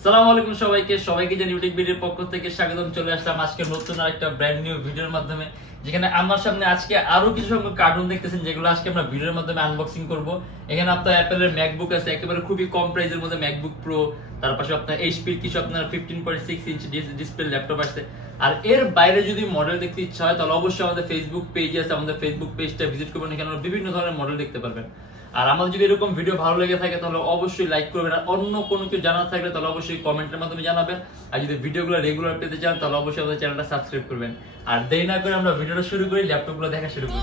আসসালামু আলাইকুম সবাইকে জানি Youtechbd এর পক্ষ থেকে স্বাগতম। চলে আসলাম আজকে নতুন আরেকটা ব্র্যান্ড নিউ ভিডিওর মাধ্যমে, যেখানে আমার সামনে আজকে আরো কিছু সংখ্যক কার্টুন দেখতেছেন, যেগুলো আজকে আমরা ভিডিওর মাধ্যমে আনবক্সিং করব। এখানে আপনার অ্যাপেলের ম্যাকবুক আছে, একেবারে খুবই কম প্রাইসের মধ্যে ম্যাকবুক প্রো, তার পাশে আপনার এইচপি কিছু আপনার 15.6 ইঞ্চি ডিসপ্লে ল্যাপটপ আছে। আর এর বাইরে যদি মডেল দেখতে ইচ্ছা হয় তাহলে অবশ্যই আমাদের ফেসবুক পেজ আছে, আমাদের ফেসবুক পেজটা ভিজিট করবেন, এখানে বিভিন্ন ধরনের মডেল দেখতে পারবেন। আর আমাদের যদি এরকম ভিডিও ভালো লেগে থাকে তাহলে অবশ্যই লাইক করবেন, আর অন্য কোনো কিছু জানার থাকলে তাহলে অবশ্যই কমেন্টের মাধ্যমে জানাবেন। আর যদি ভিডিওগুলো রেগুলার পেতে চান তাহলে অবশ্যই আমাদের চ্যানেলটা সাবস্ক্রাইব করবেন। আর দেরি না করে আমরা ভিডিওটা শুরু করি, ল্যাপটপগুলো দেখা শুরু করি।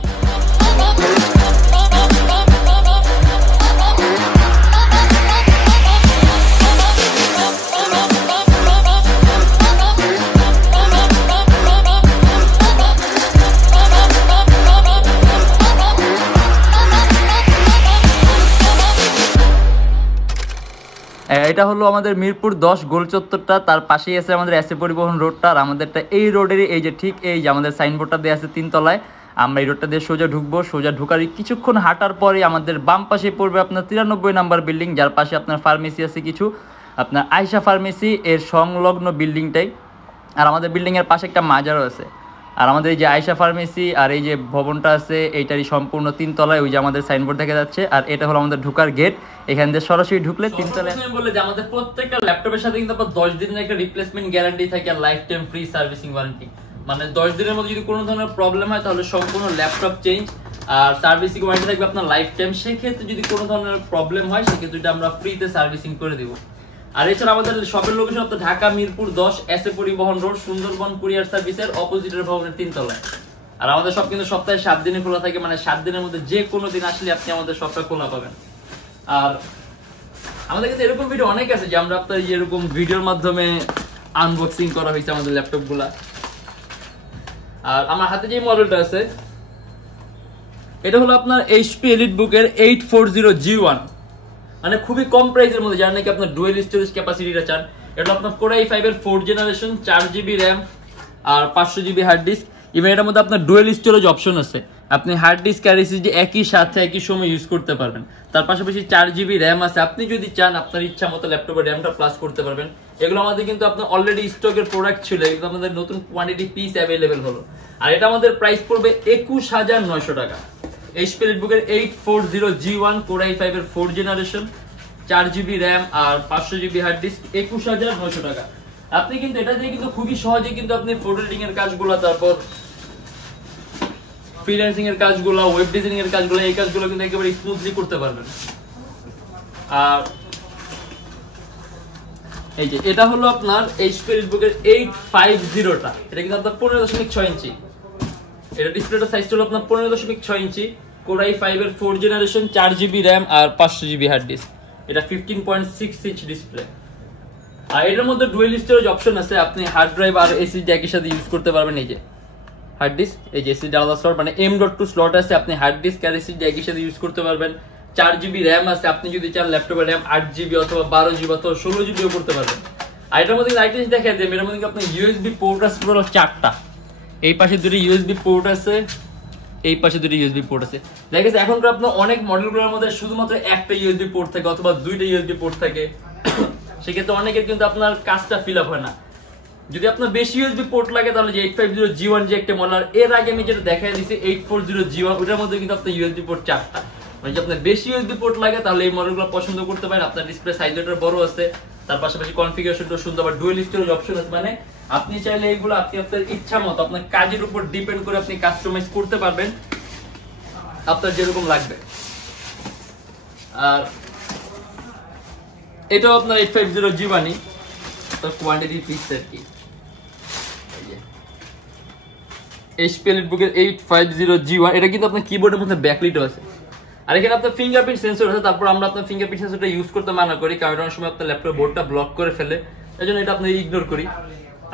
এটা হলো আমাদের মিরপুর 10 গোল চত্বরটা, তার পাশেই আছে আমাদের এসএ পরিবহন রোডটা। আর আমাদেরটা এই রোডেরই এই যে ঠিক এই যে আমাদের সাইনবোর্ডটা দেওয়া আছে 3 তলায়। আমরা এই রোডটা দিয়ে সোজা ঢুকবো, সোজা ঢুকার কিছুক্ষণ হাঁটার পরে আমাদের বাম পাশে পড়বে আপনার 93 নাম্বার বিল্ডিং, যার পাশে আপনার ফার্মেসি আছে কিছু, আপনার আয়শা ফার্মেসি এর সংলগ্ন বিল্ডিংটাই। আর আমাদের বিল্ডিংয়ের পাশে একটা মাজারও আছে। আর আমাদের এই যে আয়শা ফার্মেসি আর এই যে ভবনটা আছে এইটারই সম্পূর্ণ 3 তলায়, ওই যে আমাদের সাইনবোর্ড দেখা যাচ্ছে। আর এটা হলো আমাদের ঢোকার গেট, এখান দিয়ে সরাসরি ঢুকলে 3 তলায়। বলে যে আমাদের প্রত্যেকটা ল্যাপটপের সাথে কিন্তু আপনার 10 দিনের একটা রিপ্লেসমেন্ট গ্যারান্টি থাকে আর lifetime free servicing warranty. মানে 10 দিনের মধ্যে যদি কোনো ধরনের প্রবলেম হয় তাহলে সম্পূর্ণ ল্যাপটপ চেঞ্জ, আর সার্ভিসিং ওয়ারেন্টি থাকবে আপনার লাইফ টাইম। সেক্ষেত্রে যদি কোনো ধরনের প্রবলেম হয় সেক্ষেত্রে এটা আমরা ফ্রিতে সার্ভিসিং করে দিব। আর এছাড়া আমাদের শপের লোকেশন আপনার ঢাকা মিরপুর 10 এসএ পরিবহন রোড, সুন্দরবন কুরিয়ার সার্ভিসের অপোজিটের ভবনের 3 তলায়। আর আমাদের সব কিন্তু সপ্তাহে 7 দিনে খোলা থাকে, মানে 7 দিনের মধ্যে যে কোনো দিন আসলে আপনি আমাদের শপটা খোলা পাবেন। আর আমাদের কাছে এরকম ভিডিও অনেক আছে যে আমরা আপনার এরকম ভিডিওর মাধ্যমে আনবক্সিং করা হয়েছে আমাদের ল্যাপটপগুলা। আর আমার হাতে যে মডেলটা আছে এটা হলো আপনার এইচপি এলিটবুকের 840G1, মানে খুবই কম প্রাইসের মধ্যে, যার নাকি আপনার ডুয়েল স্টোরেজ ক্যাপাসিটিটা চান। এটা আপনার Core i5 এর 4th জেনারেশন, 4GB র্যাম আর 500GB হার্ড ডিস্ক। ইভেন এটার মধ্যে আপনার ডুয়েল স্টোরেজ অপশন আছে, আপনি হার্ড ডিস্ক আর এসএসডি একই সাথে একই সময় ইউজ করতে পারবেন। তার পাশাপাশি 4GB র্যাম আছে, আপনি যদি চান আপনার ইচ্ছা মতো ল্যাপটপে র্যামটা প্লাস করতে পারবেন। এগুলো আমাদের কিন্তু আপনার অলরেডি স্টকের প্রোডাক্ট ছিল, এগুলো আমাদের নতুন কোয়ান্টিটি পিস অ্যাভেলেবেল হলো। আর এটা আমাদের প্রাইস পড়বে 21,900 টাকা। এইচপি এলিটবুকের 840G1 Core i5 এর 4th জেনারেশন, 4GB র্যাম আর 500GB হার্ড ডিস্ক, 21,900 টাকা। আপনি কিন্তু এটা দিয়ে কিন্তু খুবই সহজে কিন্তু আপনি ফটো এডিটিং এর কাজগুলো, তারপর ফ্রিল্যান্সিং এর কাজগুলো, ওয়েব ডিজাইনিং এর কাজগুলো, এই কাজগুলো কিন্তু একেবারে স্মুথলি করতে পারবেন। আর এই যে এটা হলো আপনার এইচপি এলিটবুকের 850টা, এটা কিন্তু আপনার 15.6 ইঞ্চি। এটা ডিসপ্লেটা সাইজটা হলো আপনার 15.6 ইঞ্চি, Core i5 এর 4th জেনারেশন, 4GB র্যাম আর 500GB হার্ড ডিস্ক। এটা 15.6 ইঞ্চ ডিসপ্লে। আর এটার মধ্যে ডুয়েল স্টোরেজ অপশন আছে, আপনি হার্ড ড্রাইভ আর এসএসডি একই সাথে ইউজ করতে পারবেন। এই যে হার্ড ডিস্ক, এই যে এসএসডি আলাদা স্লট, মানে M.2 স্লট আছে, আপনি হার্ড ডিস্ক আর এসএসডি একই সাথে ইউজ করতে পারবেন। 4GB র্যাম আছে, আপনি যদি চান ল্যাপটপের র্যাম 8GB অথবা 12GB অথবা 16GBও করতে পারবেন। আর এটার মধ্যে আরেকটা জিনিস দেখা যায়, এটার মধ্যে আপনার ইউএসবি পোর্ট আছে পুরো 4টা, এই পাশে 2টি ইউএসবি পোর্ট আছে, এই পাশে 2টি ইউএসবি পোর্ট আছে। দেখা গেছে এখনকার আপনার অনেক মডেলগুলোর মধ্যে শুধুমাত্র একটা ইউএসবি পোর্ট থাকে অথবা 2টা ইউএসবি পোর্ট থাকে, সেক্ষেত্রে অনেকের কিন্তু আপনার কাজটা ফিল আপ হয় না। যদি আপনার বেশি ইউএসবি পোর্ট লাগে তাহলে যে 850G1 যে একটা মডেল, এর আগে আমি যেটা দেখাই দিয়েছি 840G1, ওটার মধ্যে কিন্তু আপনার ইউএসবি পোর্ট 4টা। মানে যদি আপনার বেশি ইউএসবি পোর্ট লাগে তাহলে এই মডেলগুলো পছন্দ করতে পারেন। আপনার ডিসপ্লে সাইজটা বড় আছে, তার পাশাপাশি কনফিগারেশনটা সুন্দর, আবার ডুয়েল স্টোরেজ অপশন আছে, মানে আপনি চাইলে এইগুলো আপনি আপনার ইচ্ছা মতো আপনার কাজের উপর ডিপেন্ড করে আপনি কাস্টমাইজ করতে পারবেন আপনার যেরকম লাগবে। আর এটাও আপনার 850G1, তো কোয়ান্টিটি পিস আর কি। এইচপি এলিটবুকের 850G1, এটা কিন্তু আপনার কিবোর্ডের মধ্যে ব্যাকলিটও আছে। আর এখানে আপনার ফিঙ্গারপ্রিন্ট সেন্সর আছে, তারপর আমরা আপনার ফিঙ্গারপ্রিন্ট সেন্সরটা ইউজ করতে মানা করি, কারণ অনেক সময় আপনার ল্যাপটপ বোর্ডটা ব্লক করে ফেলে, এই জন্য এটা আপনি ইগনোর করি।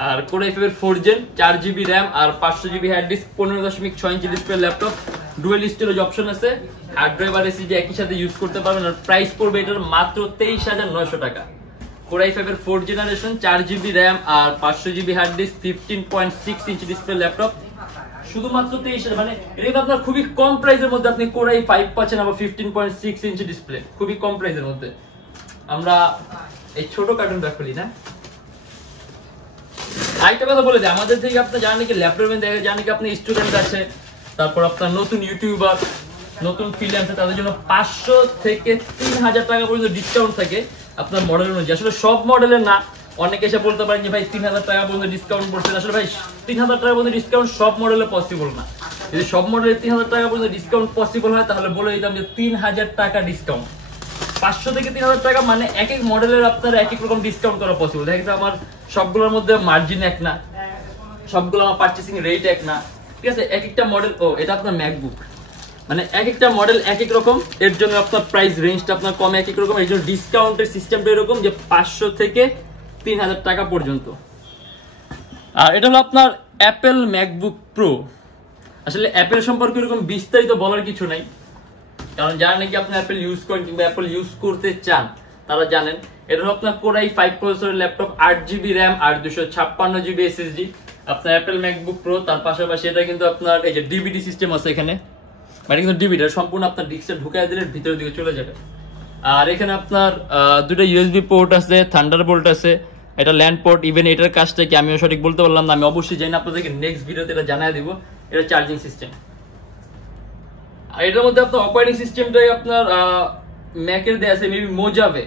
আর Core i5 এর 4th জেন, 4GB র্যাম আর 500GB hard disk, 15.6 inch display laptop, dual storage option আছে, হার্ড ড্রাইভ আর এসএসডি একই সাথে ইউজ করতে পারবেন। আর প্রাইস পড়বে এটার মাত্র 23,900 টাকা। Core i5 এর 4th জেনারেশন, 4GB র্যাম আর 500GB hard disk, 15.6 inch display laptop, শুধুমাত্র 23,000। মানে এটা আপনার খুবই কম প্রাইসের মধ্যে আপনি Core i5 পাচ্ছেন, আবার 15.6 ইঞ্চি ডিসপ্লে, খুবই কম প্রাইসের মধ্যে। আমরা এই ছোট কার্টুনটা খুলি না। আরেকটা কথা বলে দিই, আমাদের থেকে আপনার জানেন কি ল্যাপটপে দেখে জানেন কি আপনি স্টুডেন্ট আছে, তারপর আপনার নতুন ইউটিউবার, নতুন ফ্রিল্যান্সার, তাদের জন্য 500 থেকে 3000 টাকা পর্যন্ত ডিসকাউন্ট থাকে আপনার মডেল অনুযায়ী। আসলে সব মডেলের না, অনেকে এসে বলতে পারেন যে ভাই 3000 টাকা পর্যন্ত ডিসকাউন্ট পড়ছে। আসলে ভাই 3000 টাকা পর্যন্ত ডিসকাউন্ট সব মডেলে পসিবল না। যদি সব মডেলে 3000 টাকা পর্যন্ত ডিসকাউন্ট পসিবল হয় তাহলে বলে দিতাম যে 3000 টাকা ডিসকাউন্ট। 500 থেকে 3000 টাকা মানে এক এক মডেলের আপনার এক এক রকম ডিসকাউন্ট করা পসিবল। দেখা গেছে আমার সবগুলোর মধ্যে মার্জিন এক না, সবগুলো আমার পারচেসিং রেট এক না, ঠিক আছে। এক একটা মডেল, ও এটা আপনার ম্যাকবুক, মানে এক একটা মডেল এক এক রকম, এর জন্য আপনার প্রাইস রেঞ্জটা আপনার কম এক এক রকম। এর জন্য ডিসকাউন্টের সিস্টেমটা এরকম যে 500 থেকে 3000 টাকা পর্যন্ত। আর এটা হলো আপনার অ্যাপেল ম্যাকবুক প্রো। আসলে অ্যাপেল সম্পর্কে এরকম বিস্তারিত বলার কিছু নাই, কারণ যারা নাকি আপনি অ্যাপেল ইউজ করেন কিংবা অ্যাপেল ইউজ করতে চান তারা জানেন। এটা হলো আপনার Core i5 প্রসেসরের ল্যাপটপ, 8GB র্যাম আর 256GB SSD, আপনার অ্যাপেল ম্যাকবুক প্রো। তার পাশাপাশি এটা কিন্তু আপনার এই যে ডিভিডি সিস্টেম আছে এখানে, মানে কিন্তু ডিভিডি সম্পূর্ণ আপনার ডিস্কে ঢুকায় দিলে ভিতরের দিকে চলে যাবে। আর এখানে আপনার দুটো ইউএসবি পোর্ট আছে, থান্ডারবোল্ট আছে, এটা ল্যান্ড পোর্ট। ইভেন এটার কাজটা কি আমিও সঠিক বলতে পারলাম না, আমি অবশ্যই জানি না, আপনাদেরকে নেক্সট ভিডিওতে এটা জানিয়ে দিব। এটা চার্জিং সিস্টেম। আর এটার মধ্যে আপনার অপারেটিং সিস্টেমটাই আপনার ম্যাকের দেয়া আছে মেবি মোজাভে।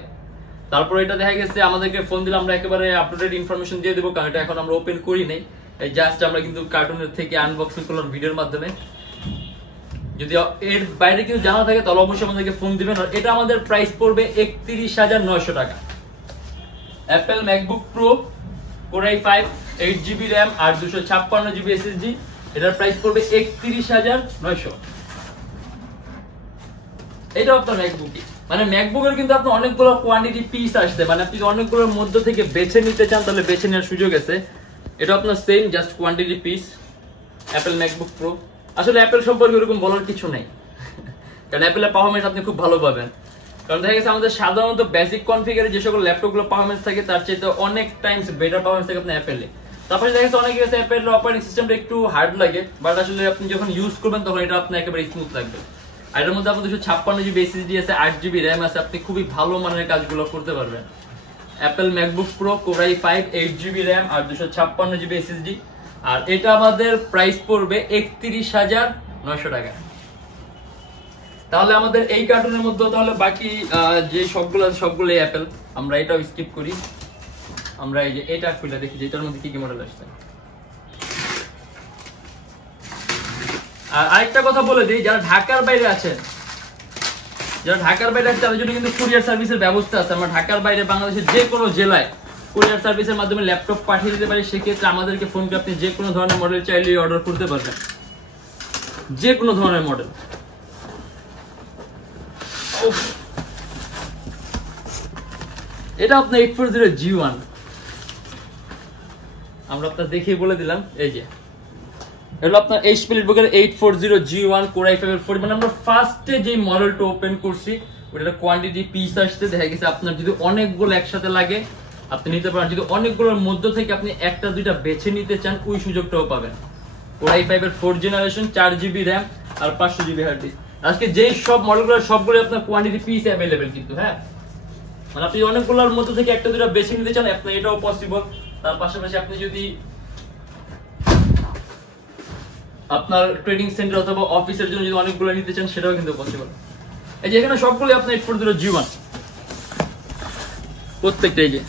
তারপর এটা দেখা গেছে আমাদেরকে ফোন দিলে আমরা একেবারে আপডেটেড ইনফরমেশন দিয়ে দেবো, কারণ এটা এখন আমরা ওপেন করি নাই, জাস্ট আমরা কিন্তু কার্টুনের থেকে আনবক্সিং করলাম ভিডিওর মাধ্যমে। যদি এর বাইরে কিছু জানা থাকে তাহলে অবশ্যই আমাদেরকে ফোন দিবেন। আর এটা আমাদের প্রাইস পড়বে 31,900 টাকা। Apple MacBook Pro Core i5 8GB RAM আর 256GB SSD, এটার প্রাইস পড়বে 31,900। এটা আপনার ম্যাকবুকই, মানে ম্যাকবুকের কিন্তু আপনার অনেকগুলো কোয়ান্টিটি পিস আসছে, মানে আপনি অনেকগুলোর মধ্যে থেকে বেছে নিতে চান তাহলে বেছে নেওয়ার সুযোগ আছে। এটা আপনার same just quantity piece Apple MacBook pro. আসলে অ্যাপেল সম্পর্কে এরকম বলার কিছু নেই, কারণ অ্যাপেলের পারফরমেন্স আপনি খুব ভালো পাবেন। কারণ দেখা গেছে আমাদের সাধারণত বেসিক কনফিগারে যে সকল ল্যাপটপগুলো পারফরমেন্স থাকে তার চাইতে অনেক টাইমস বেটার পারফরমেন্স থাকে আপনার অ্যাপেলে। তারপরে দেখা গেছে অনেকে গেছে অ্যাপেলের অপারেটিং সিস্টেমটা একটু হার্ড লাগে, বাট আসলে আপনি যখন ইউজ করবেন তখন এটা আপনার একেবারে স্মুথ লাগবে। আর এটার মধ্যে আপনার 256GB SSD আছে, 8GB র্যাম আছে, আপনি খুবই ভালো মানের কাজগুলো করতে পারবেন। Apple MacBook Pro Core i5 8GB RAM আর 256GB SSD, আর এটা আমাদের প্রাইস পড়বে 31,900 টাকা। তাহলে আমাদের এই কার্টুনের মধ্যে তাহলে বাকি যে সবগুলো অ্যাপেল, আমরা এটাও স্কিপ করি। আমরা এই যে এটা খুলে দেখি যে এটার মধ্যে কি কি মডেল আসছে। আর আরেকটা কথা বলে দিই, যারা ঢাকার বাইরে আছেন, তাদের জন্য কিন্তু কুরিয়ার সার্ভিসের ব্যবস্থা আছে। আমরা ঢাকার বাইরে বাংলাদেশের যে কোনো জেলায় কুরিয়ার সার্ভিসের মাধ্যমে ল্যাপটপ পাঠিয়ে দিতে পারি। সেক্ষেত্রে আমাদেরকে ফোন করে আপনি যে কোনো ধরনের মডেল চাইলে অর্ডার করতে পারবেন, যে কোনো ধরনের মডেল। এটা আপনার 840G1, আমরা আপনার দেখিয়ে বলে দিলাম। এই যে এটা আপনার HP লিটবুকের 840G1 Core i5 এর 4, মানে আমরা ফার্স্টে যে মডেলটা ওপেন করছি ওটা কোয়ান্টিটি পিস আসছে। দেখা গেছে আপনার যদি অনেকগুলো একসাথে লাগে আপনি নিতে পারেন, যদি অনেকগুলোর মধ্য থেকে আপনি একটা দুইটা বেছে নিতে চান ওই সুযোগটাও পাবেন। Core i5 এর 4th জেনারেশন, 4GB র্যাম আর 500GB হার্ড ডিস্ক। আজকে যেই সব মডেলগুলো সবগুলো আপনার কোয়ান্টিটি পিস অ্যাভেলেবেল কিন্তু, হ্যাঁ, মানে আপনি অনেকগুলোর মধ্য থেকে একটা দুইটা বেছে নিতে চান আপনার এটাও পসিবল। তার পাশাপাশি আপনি যদি আপনার ট্রেডিং সেন্টার অথবা অফিসের জন্য যদি অনেকগুলো নিতে চান সেটাও কিন্তু পসিবল। এই যে এখানে সবগুলো আপনার 840G1 প্রত্যেকটা। এই যে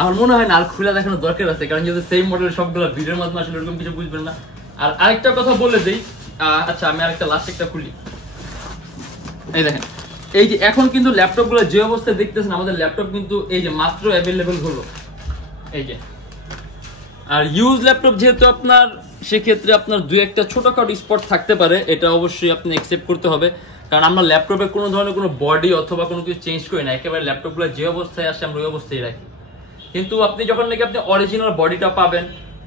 আমার মনে হয় না আর খুলে দেখানোর দরকার আছে, কারণ যদি সেম মডেল সবগুলো ভিডিওর মাধ্যমে আসলে এরকম কিছু বুঝবেন না। আর আরেকটা কথা বলে দেই, আচ্ছা আমি আরেকটা লাস্ট একটা খুলি। এই দেখেন, এই যে এখন কিন্তু ল্যাপটপগুলো যে অবস্থায় দেখতেছেন আমাদের ল্যাপটপ কিন্তু এই যে মাত্র অ্যাভেলেবেল হলো, এই যে। আর ইউজ ল্যাপটপ যেহেতু আপনার, সেক্ষেত্রে আপনার দুই একটা ছোটখাটো স্পট থাকতে পারে, এটা অবশ্যই আপনি অ্যাকসেপ্ট করতে হবে। কারণ আমরা ল্যাপটপে কোনো ধরনের কোনো বডি অথবা কোনো কিছু চেঞ্জ করি না, একেবারে ল্যাপটপগুলো যে অবস্থায় আসে আমরা ওই অবস্থায় রাখি। কিন্তু আপনি যখন নাকি আপনি অরিজিনাল বডিটা পাবেন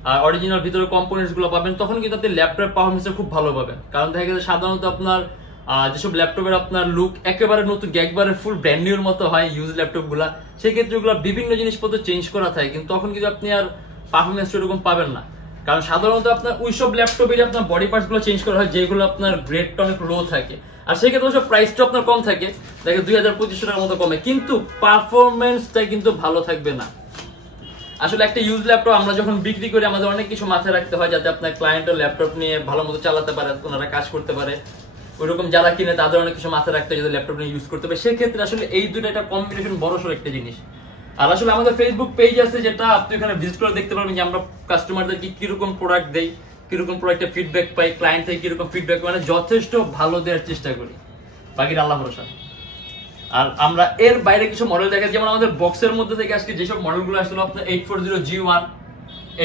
আর অরিজিনাল ভিতরে কম্পোনেন্টস গুলো পাবেন, তখন কিন্তু আপনি ল্যাপটপের পারফরমেন্স খুব ভালো পাবেন। কারণ দেখা গেছে সাধারণত আপনার যেসব ল্যাপটপের আপনার লুক একেবারে নতুন, একবারে ফুল ব্র্যান্ড নিউর মতো হয় ইউজ ল্যাপটপ গুলা, সেক্ষেত্রে ওগুলো বিভিন্ন জিনিসপত্র চেঞ্জ করা থাকে, কিন্তু তখন কিন্তু আপনি আর পারফরমেন্স এরকম পাবেন না। কারণ সাধারণত আপনার ওইসব ল্যাপটপে আপনার বডি পার্টস গুলো চেঞ্জ করা হয় যেগুলো আপনার গ্রেডটা অনেক লো থাকে। আর সেক্ষেত্রে অবশ্য প্রাইসটা আপনার কম থাকে, দেখে 2000-2500 টাকার মতো কমে, কিন্তু পারফরমেন্সটা কিন্তু ভালো থাকবে না। আসলে একটা ইউজ ল্যাপটপ আমরা যখন বিক্রি করি আমাদের অনেক কিছু মাথায় রাখতে হয় যাতে আপনার ক্লায়েন্টের ল্যাপটপ নিয়ে ভালো মতো চালাতে পারে, ওনারা কাজ করতে পারে। ওইরকম যারা কিনে তাদের অনেক কিছু মাথায় রাখতে হয় যাতে ল্যাপটপ নিয়ে ইউজ করতে পারে। সেক্ষেত্রে আসলে এই দুটো একটা কম্বিনেশন বড়সড় একটা জিনিস। আর আসলে আমাদের ফেসবুক পেজ আছে যেটা আপনি এখানে ভিজিট করে দেখতে পারবেন যে আমরা কাস্টমারদেরকে কিরকম প্রোডাক্ট দেই, কিরকম প্রোডাক্টের ফিডব্যাক পাই, ক্লায়েন্ট থেকে কিরকম ফিডব্যাক, মানে যথেষ্ট ভালো দেওয়ার চেষ্টা করি, বাকিটা আল্লাহ ভরসা। আর আমরা এর বাইরে কিছু মডেল দেখাই, যেমন আমাদের বক্সের মধ্যে থেকে আজকে যেসব মডেলগুলো আসলো আপনার 840G1,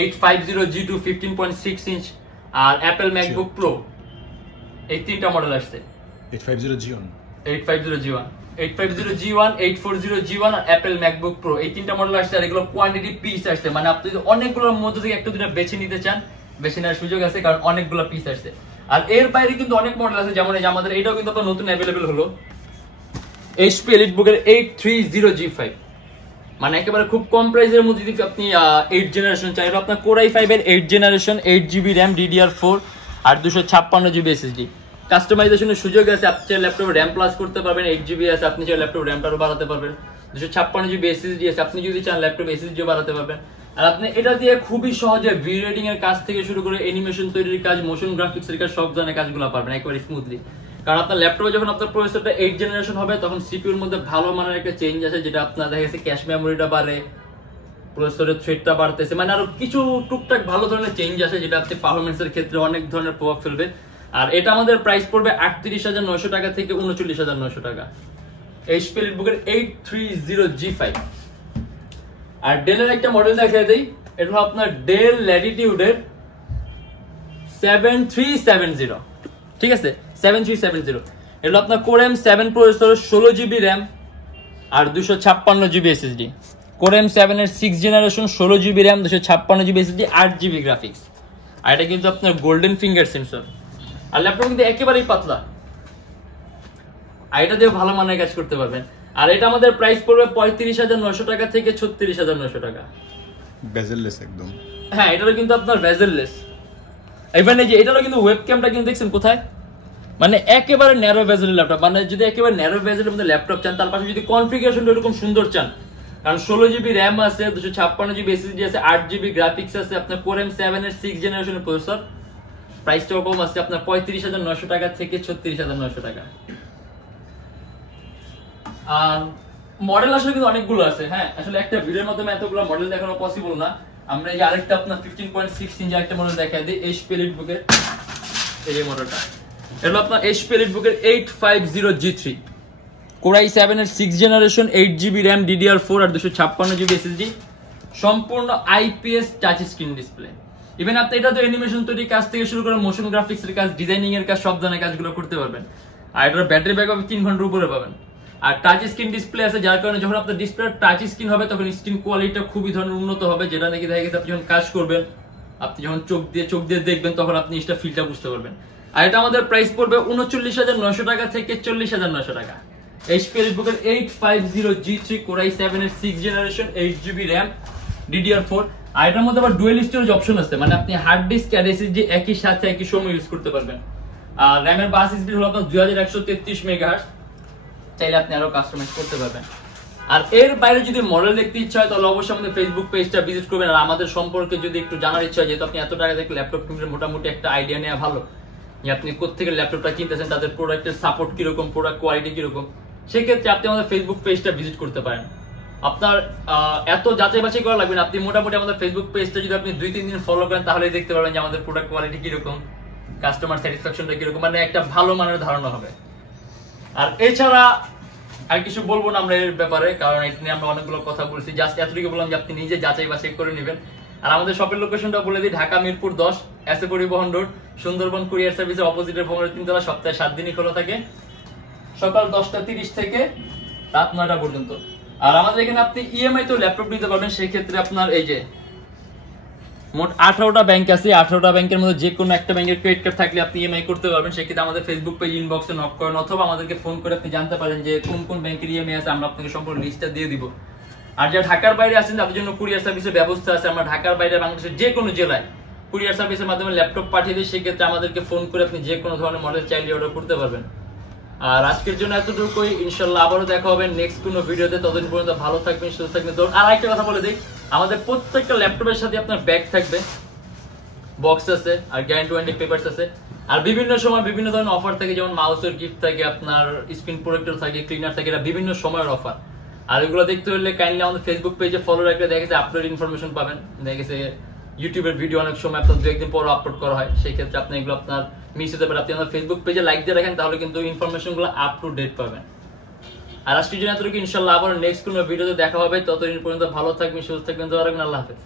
850G2 15.6 ইঞ্চ আর অ্যাপেল ম্যাকবুক প্রো, এই তিনটা মডেল আসছে। 850G1, 840G1, আর অ্যাপেল ম্যাকবুক প্রো, এই তিনটা মডেল আসছে। আর এগুলো কোয়ান্টিটি পিস আসছে, মানে আপনি যদি অনেকগুলোর মধ্যে থেকে একটা দুটো বেছে নিতে চান বেছে নেওয়ার সুযোগ আছে, কারণ অনেকগুলো পিস আসছে। আর এর বাইরে কিন্তু অনেক মডেল আছে, যেমন এই যে আমাদের এটাও কিন্তু আপনার নতুন অ্যাভেলেবেল হলো HP এলিটবুকের 830G5, মানে একেবারে খুব কম প্রাইসের মধ্যে যদি আপনি 8 জেনারেশন চাই, আপনার Core i5 এর 8 জেনারেশন, 8GB RAM DDR4 আর 256GB SSD। কাস্টমাইজেশনের সুযোগ আছে, আপনি চাইলে ল্যাপটপে RAM প্লাস করতে পারবেন, 8GB আছে, আপনি চাইলে ল্যাপটপ র্যামটাও বাড়াতে পারবেন, 256GB SSD আছে, আপনি যদি চান ল্যাপটপ SSDও বাড়াতে পারবেন। আর আপনি এটা দিয়ে খুবই সহজে ভিডিও এডিটিং এর কাজ থেকে শুরু করে অ্যানিমেশন তৈরির কাজ, মোশন গ্রাফিক্স এর কাজ, সব ধরনের কাজগুলো পারবেন একেবারে স্মুথলি। কারণ আপনার ল্যাপটপে যখন আপনার প্রসেসরটা 8 জেনারেশন হবে তখন সিপিইউর মধ্যে ভালো মানের একটা চেঞ্জ আছে, যেটা আপনার দেখা গেছে ক্যাশ মেমোরিটা বাড়ে, প্রসেসরের থ্রেডটা বাড়তেছে, মানে আরো কিছু টুকটাক ভালো ধরনের চেঞ্জ আছে যেটা আপনি পারফরমেন্সের ক্ষেত্রে অনেক ধরনের প্রভাব ফেলবে। আর এটা আমাদের প্রাইস পড়বে 38,900 টাকা থেকে 39,900 টাকা, HP এলিটবুকের 830G5। আর ডেলের একটা মডেল দেখাই দেই, এটা হলো আপনার ডেল ল্যাটিটিউডের 7370, ঠিক আছে 7370। এটা আপনার Core M7 processor, 16GB RAM আর 256GB SSD। Core M7 এর 6 generation, 16GB RAM, 256GB SSD, 8GB graphics. আর এটা কিন্তু আপনার গোল্ডেন ফিঙ্গার সেন্সর। আর ল্যাপটপ কিন্তু একেবারেই পাতলা, আর এটা দিয়ে ভালো মানের কাজ করতে পারবেন। আর এটা আমাদের প্রাইস পড়বে 35,900 টাকা থেকে 36,900 টাকা, বেজেললেস একদম। হ্যাঁ, এটারও কিন্তু আপনার বেজেললেস। ইভেন এই যে এটারও কিন্তু ওয়েবক্যামটা কিন্তু দেখছেন কোথায়, মানে একেবারে ন্যারো বেজেলের ল্যাপটপ। মানে যদি একেবারে ন্যারো বেজেলের মধ্যে ল্যাপটপ চান, তার পাশে যদি কনফিগারেশনটা এরকম সুন্দর চান, কারণ 16GB RAM আছে, 256GB SSD আছে, 8GB গ্রাফিক্স আছে, আপনার Core M7 এর 6 জেনারেশনের প্রসেসর, প্রাইসটাও কম আছে আপনার 35,900 টাকা থেকে 36,900 টাকা। আর মডেল আসলে কিন্তু অনেকগুলো আছে। হ্যাঁ, আসলে একটা ভিডিওর মাধ্যমে এতগুলো মডেল দেখানো পসিবল না। আমরা এই যে আরেকটা আপনার 15.6 ইঞ্চি একটা মডেল দেখাই দিই, HP এলিটবুকের এই মডেলটা। এটা আপনার HP এলিটবুকের 850G3, Core i7 এর 6 জেনারেশন, 8GB RAM DDR4 আর 256GB SSD, সম্পূর্ণ IPS touch screen display. Even আপনি এটা তো অ্যানিমেশন তৈরির কাজ থেকে শুরু করে মোশন গ্রাফিক্স এর কাজ, ডিজাইনিং এর কাজ, সব ধরনের কাজগুলো করতে পারবেন। আর এটার ব্যাটারি ব্যাকআপ 3 ঘন্টার উপরে পাবেন। আর টাচ স্ক্রিন ডিসপ্লে আছে, যার কারণে যখন আপনার ডিসপ্লে টাচ স্ক্রিন হবে তখন স্ক্রিন কোয়ালিটিটা খুবই ধরনের উন্নত হবে, যেটা নাকি দেখা গেছে আপনি যখন কাজ করবেন, আপনি যখন চোখ দিয়ে দেখবেন তখন আপনি এটা ফিলটা বুঝতে পারবেন। আর এটা আমাদের প্রাইস পড়বে 39,900 টাকা থেকে 40,900 টাকা। HP এলিটবুকের 850G3, Core i7 এর 6 জেনারেশন, 8GB RAM DDR4। আর এটার মধ্যে আবার ডুয়েল স্টোরেজ অপশন আছে, মানে আপনি হার্ড ডিস্ক আর SSD একই সাথে একই সময় ইউজ করতে পারবেন। আর RAM এর বাস স্পিড হলো আপনার 2133 মেগাহার্টজ, চাইলে আপনি আরো কাস্টমাইজ করতে পারবেন। আর এর বাইরে যদি মডেল দেখতে ইচ্ছা হয় তাহলে অবশ্যই আমাদের ফেসবুক পেজটা ভিজিট করবেন। আর আমাদের সম্পর্কে যদি একটু জানার ইচ্ছা হয়, যেহেতু আপনি এত টাকা দিয়ে ল্যাপটপ কিনবেন, মোটামুটি একটা আইডিয়া নেওয়া ভালো যে আপনি কোথেকে ল্যাপটপটা কিনতেছেন, তাদের প্রোডাক্টের সাপোর্ট কিরকম, প্রোডাক্ট কোয়ালিটি কিরকম, সেক্ষেত্রে আপনি আমাদের ফেসবুক পেজটা ভিজিট করতে পারেন। আপনার এত যাচাই বাছাই করা লাগবে না, আপনি মোটামুটি আমাদের ফেসবুক পেজটা যদি আপনি 2-3 দিন ফলো করেন তাহলেই দেখতে পারবেন যে আমাদের প্রোডাক্ট কোয়ালিটি কিরকম, কাস্টমার স্যাটিসফ্যাকশনটা কিরকম, মানে একটা ভালো মানের ধারণা হবে। আর এছাড়া আর কিছু বলবো না আমরা এর ব্যাপারে, কারণ এটা নিয়ে আমরা অনেকগুলো কথা বলছি। জাস্ট এতটুকু বললাম যে আপনি নিজে যাচাই বাছাই করে নেবেন। আর আমাদের শপের লোকেশনটা বলে দিই, ঢাকা মিরপুর 10 এসএ পরিবহন রোড, সুন্দরবন কুরিয়ার সার্ভিসের অপোজিটের ভবনের 3 তলা, সপ্তাহে 7 দিনই খোলা থাকে, সকাল 10:30 থেকে রাত 9টা পর্যন্ত। আর আমাদের এখানে আপনি ইএমআই তো ল্যাপটপ নিতে পারবেন, সেই ক্ষেত্রে আপনার এই যে মোট 18টা ব্যাংক আছে, 18টা ব্যাংকের মধ্যে যে কোনো একটা ব্যাংকের ক্রেডিট কার্ড থাকলে আপনি ইএমআই করতে পারবেন। সেক্ষেত্রে আমাদের ফেসবুক পেজ ইনবক্সে নক করেন অথবা আমাদেরকে ফোন করে আপনি জানতে পারেন যে কোন কোন ব্যাংকের ইএমআই আছে, আমরা আপনাকে সম্পূর্ণ লিস্টটা দিয়ে দিব। আর যারা ঢাকার বাইরে আছেন তাদের জন্য কুরিয়ার সার্ভিসের ব্যবস্থা আছে, আমরা ঢাকার বাইরে বাংলাদেশের যে কোনো জেলায় কুরিয়ার সার্ভিসের মাধ্যমে ল্যাপটপ পাঠিয়ে দিই। সেক্ষেত্রে আমাদেরকে ফোন করে আপনি যে কোনো ধরনের মডেল চাইলে অর্ডার করতে পারবেন। আর আজকের জন্য এতটুকুই, ইনশাল্লাহ আবারও দেখা হবে নেক্সট কোনো ভিডিওতে। ততদিন পর্যন্ত ভালো থাকবেন, সুস্থ থাকবেন। আর একটা কথা বলে দিই, আমাদের প্রত্যেকটা ল্যাপটপের সাথে আপনার ব্যাগ থাকবে, বক্স আছে, আর গ্যারান্টি ওয়ারেন্টি পেপারস আছে। আর বিভিন্ন সময় বিভিন্ন ধরনের অফার থাকে, যেমন মাউসের গিফট থাকে, আপনার স্ক্রিন প্রোটেক্টর থাকে, ক্লিনার থাকে, এটা বিভিন্ন সময়ের অফার। আর এগুলো দেখতে হলে কাইন্ডলি আমাদের ফেসবুক পেজে ফলো রাখলে দেখা গেছে আপলোড ইনফরমেশন পাবেন। দেখা গেছে ইউটিউবের ভিডিও অনেক সময় আপনার 2 একদিন পর আপলোড করা হয়, সেই ক্ষেত্রে আপনি এগুলো আপনার মিস হতে পারে। আপনি আমার ফেসবুক পেজে লাইক দিয়ে রাখেন, তাহলে কিন্তু ইনফরমেশনগুলো আপ টু ডেট পাবেন। আর আজকের জন্য এতটুকু, ইনশাল্লাহ আবার নেক্সট কোনো ভিডিওতে দেখা হবে। ততদিন পর্যন্ত ভালো থাকবেন, সুস্থ থাকবেন, দোয়া রাখবেন। আল্লাহ হাফেজ।